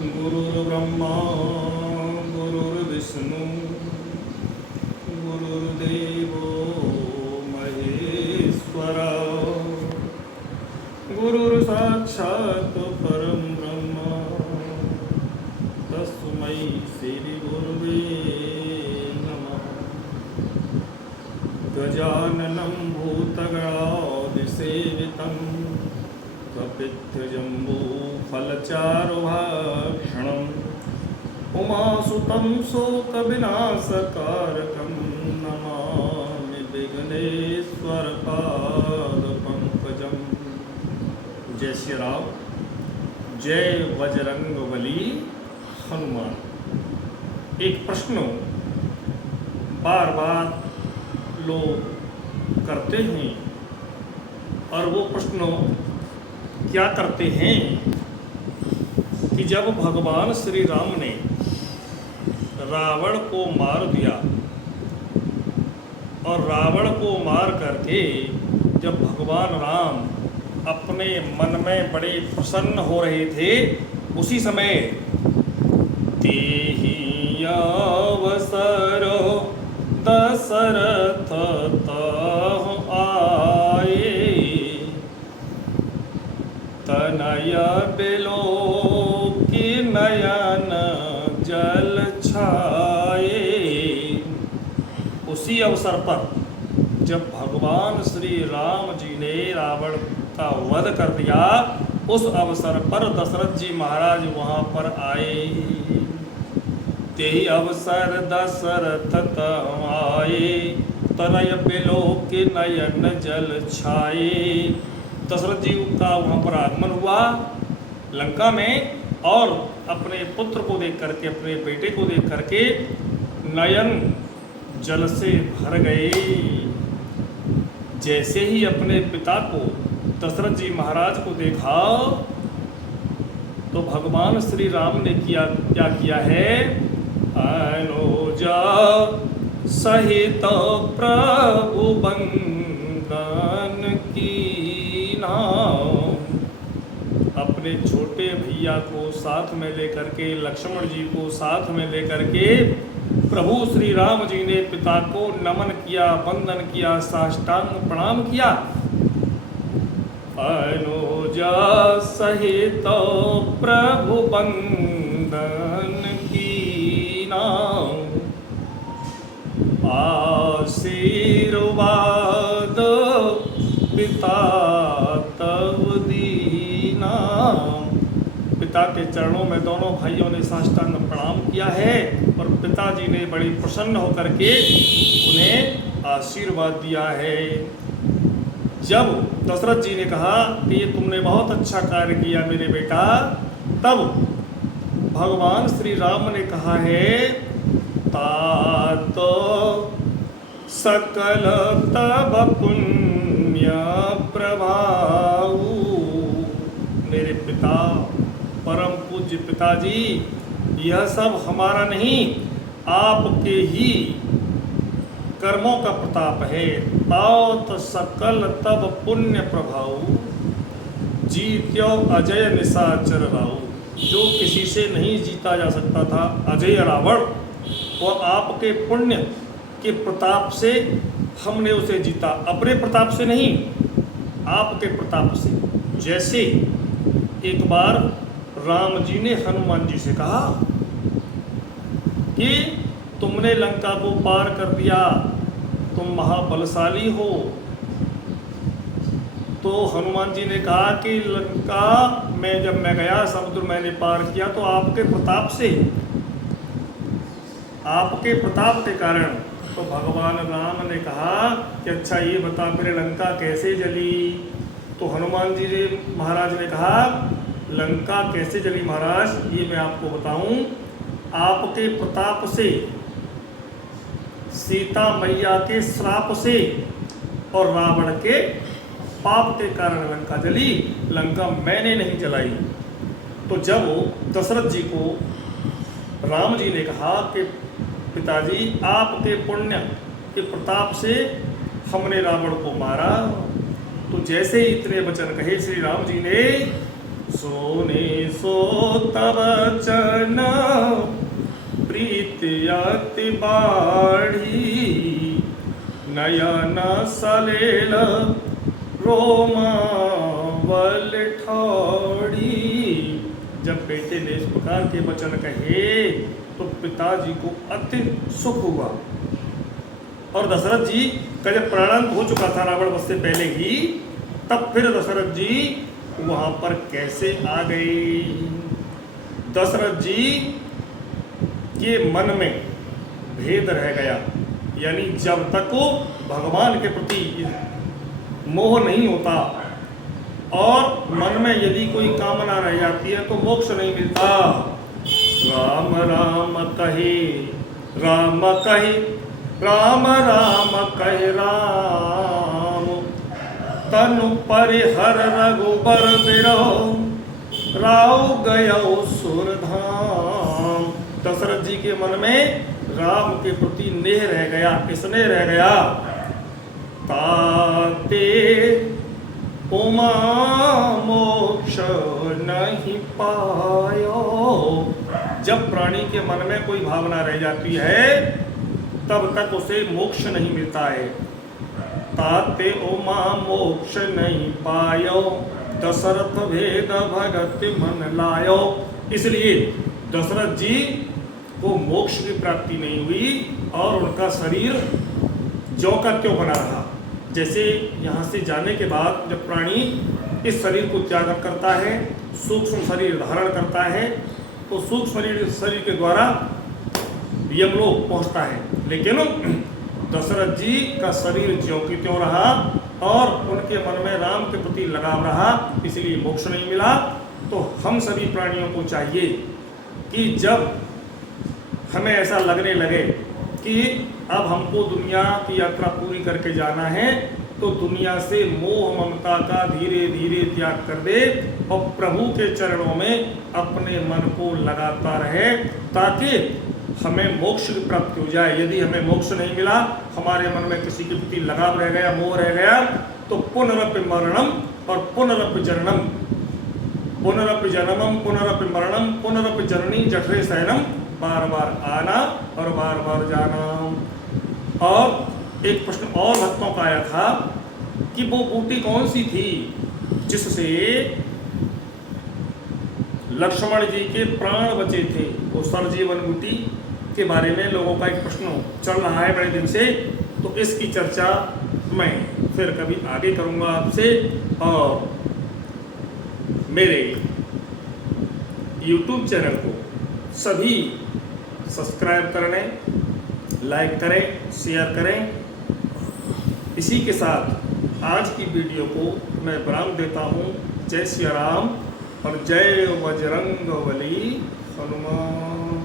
गुरुर्ब्रह्मा गुरुर्विष्णु गुरुर्देवो महेश्वर गुरुर्साक्षात् परं ब्रह्म तस्मै श्रीगुरुवे नमः। गजाननं भूतगणादिसेवितं कपित्थजम्बूफलचारुभाक्षणम् उमासुतं शोकविनाशकारकं नमामि विघ्नेश्वरपादपङ्कजं। जय श्री राम, जय बजरंगबली हनुमान। एक प्रश्न बार बार लोग करते हैं और वो प्रश्न क्या करते हैं कि जब भगवान श्री राम ने रावण को मार दिया और रावण को मार करके जब भगवान राम अपने मन में बड़े प्रसन्न हो रहे थे, उसी समय तेहि अवसर दशरथ ताहु आए, तनय बिलोकि नयन जल छाए। उसी अवसर पर जब भगवान श्री राम जी ने रावण का वध कर दिया, उस अवसर पर दशरथ जी महाराज वहाँ पर आए। तेहि अवसर दशरथ ताहु आए, तनय बिलोकि नयन जल छाए। दशरथ जी का वहाँ पर आगमन हुआ लंका में, और अपने पुत्र को देख करके, अपने बेटे को देख करके नयन जल से भर गए। जैसे ही अपने पिता को, दशरथ जी महाराज को देखा, तो भगवान श्री राम ने क्या किया है? अनुजा सहित प्रभु बंदन की अपने छोटे भैया को साथ में लेकर के, लक्ष्मण जी को साथ में लेकर के प्रभु श्री राम जी ने पिता को नमन किया, वंदन किया, साष्टांग प्रणाम किया। अनुजा सहित प्रभु बंदन की आशीर्वाद पिता तब दीना। पिता के चरणों में दोनों भाइयों ने साष्टांग प्रणाम किया है, और पिताजी ने बड़ी प्रसन्न होकर के उन्हें आशीर्वाद दिया है। जब दशरथ जी ने कहा कि ये तुमने बहुत अच्छा कार्य किया मेरे बेटा, तब भगवान श्री राम ने कहा है, तात सकल तब पुण्य प्रभाव। मेरे पिता, परम पूज्य पिताजी, यह सब हमारा नहीं, आपके ही कर्मों का प्रताप है। तात सकल तब पुण्य प्रभाव, जीत्यो अजय निशाचर राव। जो किसी से नहीं जीता जा सकता था, अजय रावण, वो आपके पुण्य के प्रताप से हमने उसे जीता, अपने प्रताप से नहीं, आपके प्रताप से। जैसे एक बार राम जी ने हनुमान जी से कहा कि तुमने लंका को पार कर दिया, तुम महाबलशाली हो। तो हनुमान जी ने कहा कि लंका में जब मैं गया, समुद्र मैंने पार किया, तो आपके प्रताप से, आपके प्रताप के कारण। तो भगवान राम ने कहा कि अच्छा ये बता, फिर लंका कैसे जली? तो हनुमान जी ने महाराज ने कहा, लंका कैसे जली महाराज, ये मैं आपको बताऊं। आपके प्रताप से, सीता मैया के श्राप से और रावण के पाप के कारण लंका जली, लंका मैंने नहीं जलाई। तो जब दशरथ जी को राम जी ने कहा कि पिताजी, आपके पुण्य के प्रताप से हमने रावण को मारा, तो जैसे ही इतने वचन कहे श्री राम जी ने, सोने सो तब चरण प्रीति अति बाढ़ी नयन सलेल रोमावल ठौड़ी। जब बेटे ने इस प्रकार के वचन कहे तो पिताजी को अति सुख हुआ। और दशरथ जी का जब प्राणांत हो चुका था रावण वध से पहले ही, तब फिर दशरथ जी वहां पर कैसे आ गए। दशरथ जी के मन में भेद रह गया, यानी जब तक वो भगवान के प्रति मोह नहीं होता और मन में यदि कोई कामना रह जाती है तो मोक्ष नहीं मिलता। राम राम कहे राम कहे राम राम कहे राम तनु परिहर रघुबर बिरो राव गयो सुरधाम। दशरथ जी के मन में राम के प्रति नेह रह गया, स्नेह रह गया। ताते उमा मोक्ष नहीं पायो। जब प्राणी के मन में कोई भावना रह जाती है तब तक उसे मोक्ष नहीं मिलता है। ताते उमा मोक्ष नहीं पायो दशरथ भेद भगत मन लायो। इसलिए दशरथ जी को मोक्ष की प्राप्ति नहीं हुई और उनका शरीर ज्यों का त्यों बना रहा। जैसे यहाँ से जाने के बाद जब प्राणी इस शरीर को त्याग करता है, सूक्ष्म शरीर धारण करता है, तो सूक्ष्म शरीर के द्वारा यमलोक पहुँचता है। लेकिन दशरथ जी का शरीर ज्यों की त्यों रहा और उनके मन में राम के प्रति लगाव रहा, इसलिए मोक्ष नहीं मिला। तो हम सभी प्राणियों को चाहिए कि जब हमें ऐसा लगने लगे कि अब हमको दुनिया की यात्रा पूरी करके जाना है, तो दुनिया से मोह ममता का धीरे धीरे त्याग कर दे और प्रभु के चरणों में अपने मन को लगाता रहे, ताकि हमें मोक्ष की प्राप्ति हो जाए। यदि हमें मोक्ष नहीं मिला, हमारे मन में किसी के प्रति लगाव रह गया, मोह रह गया, तो पुनरपि मरणम और पुनरपि जननम, पुनरपि जन्मम पुनरपि मरणम पुनरपि जननी जठरे शयनम, बार बार आना और बार बार जाना। और एक प्रश्न और भक्तों का आया था कि वो बूटी कौन सी थी जिससे लक्ष्मण जी के प्राण बचे थे। वो सरजीवन बूटी के बारे में लोगों का एक प्रश्न चल रहा है बड़े दिन से, तो इसकी चर्चा मैं फिर कभी आगे करूंगा आपसे। और मेरे YouTube चैनल को सभी सब्सक्राइब करें, लाइक करें, शेयर करें। इसी के साथ आज की वीडियो को मैं विराम देता हूँ। जय श्री राम और जय बजरंगबली हनुमान।